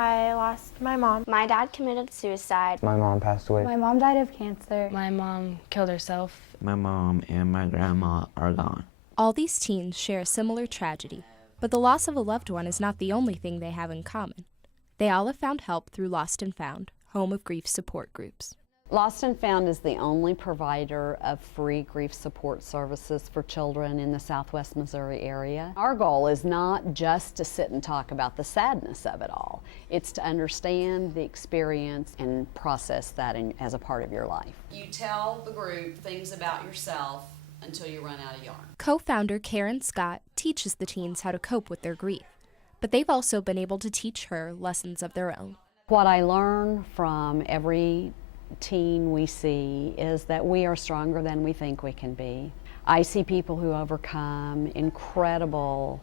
I lost my mom. My dad committed suicide. My mom passed away. My mom died of cancer. My mom killed herself. My mom and my grandma are gone. All these teens share a similar tragedy, but the loss of a loved one is not the only thing they have in common. They all have found help through Lost and Found, home of grief support groups. Lost and Found is the only provider of free grief support services for children in the Southwest Missouri area. Our goal is not just to sit and talk about the sadness of it all. It's to understand the experience and process that as a part of your life. You tell the group things about yourself until you run out of yarn. Co-founder Karen Scott teaches the teens how to cope with their grief, but they've also been able to teach her lessons of their own. What I learn from every teen we see is that we are stronger than we think we can be. I see people who overcome incredible,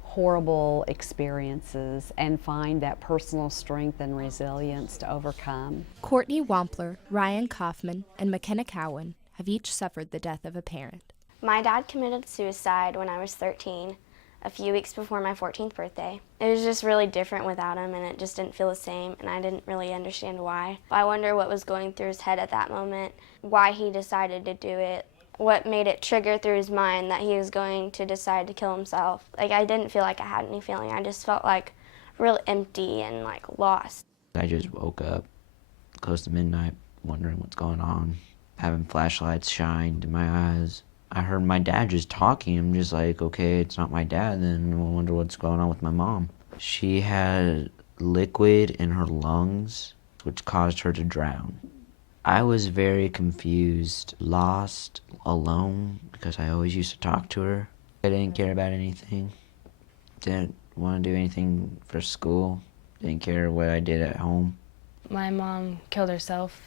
horrible experiences and find that personal strength and resilience to overcome. Courtney Wampler, Ryan Kaufman, and McKenna Cowan have each suffered the death of a parent. My dad committed suicide when I was 13, a few weeks before my 14th birthday. It was just really different without him, and it just didn't feel the same, and I didn't really understand why. I wonder what was going through his head at that moment, why he decided to do it, what made it trigger through his mind that he was going to decide to kill himself. I didn't feel like I had any feeling. I just felt real empty and lost. I just woke up close to midnight wondering what's going on, having flashlights shined in my eyes. I heard my dad just talking. I'm just like, okay, it's not my dad, then I wonder what's going on with my mom. She had liquid in her lungs, which caused her to drown. I was very confused, lost, alone, because I always used to talk to her. I didn't care about anything. Didn't want to do anything for school. Didn't care what I did at home. My mom killed herself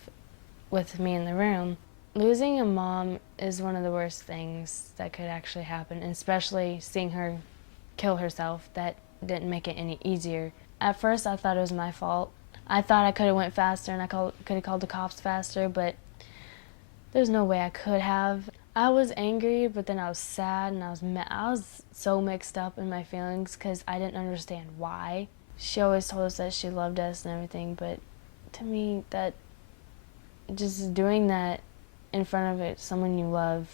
with me in the room. Losing a mom is one of the worst things that could actually happen, and especially seeing her kill herself. That didn't make it any easier. At first I thought it was my fault. I thought I could have went faster and I could have called the cops faster, but there's no way I could have. I was angry, but then I was sad and I was so mixed up in my feelings because I didn't understand why. She always told us that she loved us and everything, but to me, that just doing that in front of someone you love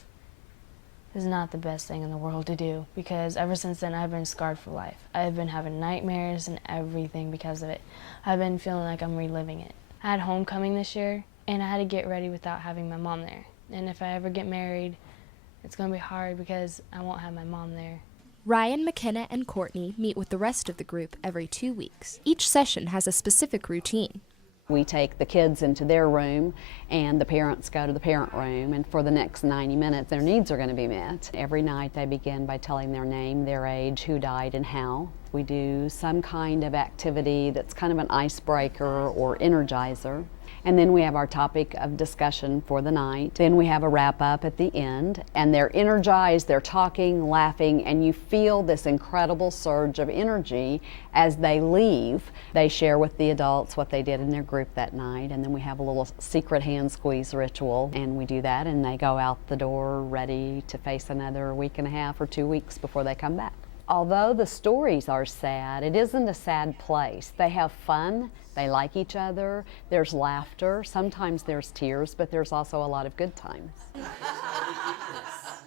is not the best thing in the world to do, because ever since then I've been scarred for life. I've been having nightmares and everything because of it. I've been feeling like I'm reliving it. I had homecoming this year and I had to get ready without having my mom there. And if I ever get married, it's going to be hard because I won't have my mom there. Ryan, McKenna, and Courtney meet with the rest of the group every 2 weeks. Each session has a specific routine. We take the kids into their room and the parents go to the parent room, and for the next 90 minutes their needs are going to be met. Every night they begin by telling their name, their age, who died and how. We do some kind of activity that's kind of an icebreaker or energizer. And then we have our topic of discussion for the night. Then we have a wrap up at the end, and they're energized, they're talking, laughing, and you feel this incredible surge of energy as they leave. They share with the adults what they did in their group that night, and then we have a little secret hand squeeze ritual, and we do that, and they go out the door ready to face another week and a half or 2 weeks before they come back. Although the stories are sad, it isn't a sad place. They have fun, they like each other, there's laughter, sometimes there's tears, but there's also a lot of good times.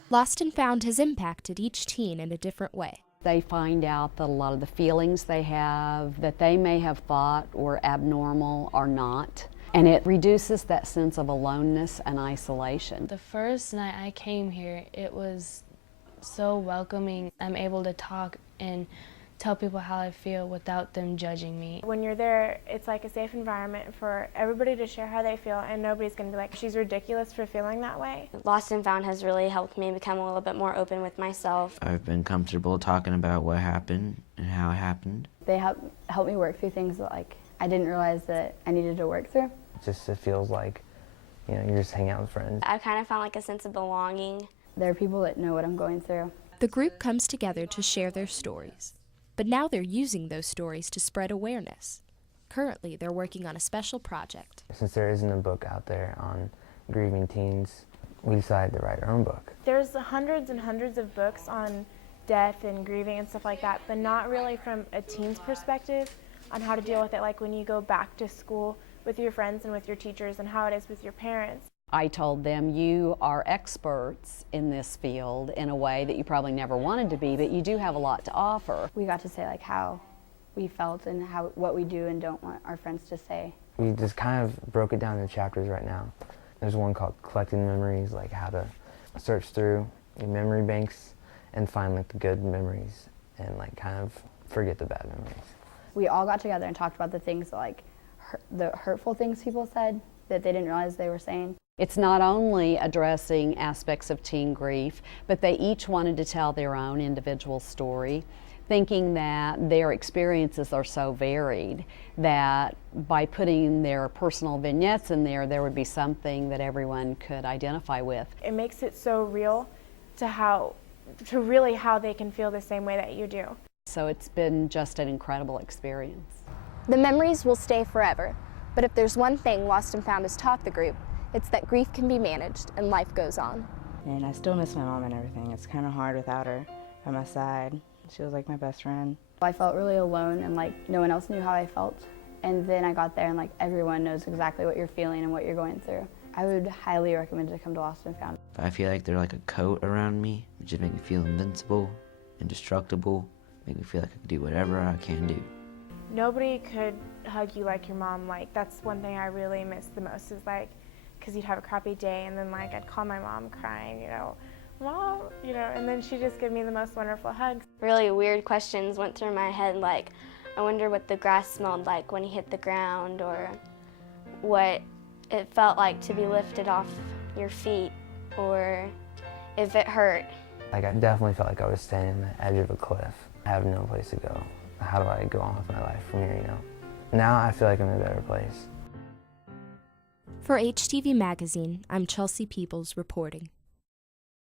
Lost and Found has impacted each teen in a different way. They find out that a lot of the feelings they have that they may have thought were abnormal are not. And it reduces that sense of aloneness and isolation. The first night I came here, it was so welcoming. I'm able to talk and tell people how I feel without them judging me. When you're there, it's like a safe environment for everybody to share how they feel, and nobody's going to be like, she's ridiculous for feeling that way. Lost and Found has really helped me become a little bit more open with myself. I've been comfortable talking about what happened and how it happened. They help me work through things that I didn't realize that I needed to work through. It feels like, you're just hanging out with friends. I kind of found a sense of belonging. There are people that know what I'm going through. The group comes together to share their stories, but now they're using those stories to spread awareness. Currently, they're working on a special project. Since there isn't a book out there on grieving teens, we decided to write our own book. There's hundreds and hundreds of books on death and grieving and stuff like that, but not really from a teen's perspective. on how to deal with it, like when you go back to school with your friends and with your teachers, and how it is with your parents. I told them, you are experts in this field in a way that you probably never wanted to be, but you do have a lot to offer. We got to say like how we felt and what we do and don't want our friends to say. We just kind of broke it down into chapters right now. There's one called Collecting Memories, like how to search through your memory banks and find like the good memories and like kind of forget the bad memories. We all got together and talked about the things like the hurtful things people said that they didn't realize they were saying. It's not only addressing aspects of teen grief, but they each wanted to tell their own individual story, thinking that their experiences are so varied that by putting their personal vignettes in there, there would be something that everyone could identify with. It makes it so real to really how they can feel the same way that you do. So it's been just an incredible experience. The memories will stay forever, but if there's one thing Lost and Found has taught the group, it's that grief can be managed and life goes on. And I still miss my mom and everything. It's kind of hard without her by my side. She was like my best friend. I felt really alone and like no one else knew how I felt. And then I got there and like everyone knows exactly what you're feeling and what you're going through. I would highly recommend to come to Lost and Found. I feel like they're like a coat around me, which just make me feel invincible, indestructible, make me feel like I can do whatever I can do. Nobody could hug you like your mom. Like, that's one thing I really miss the most, is like, because you'd have a crappy day and then like I'd call my mom crying, you know, Mom, you know, and then she'd just give me the most wonderful hugs. Really weird questions went through my head, like, I wonder what the grass smelled like when he hit the ground, or what it felt like to be lifted off your feet, or if it hurt. Like, I definitely felt like I was standing on the edge of a cliff. I have no place to go. How do I go on with my life from here, you know? Now I feel like I'm in a better place. For HTV Magazine, I'm Chelsea Peebles reporting.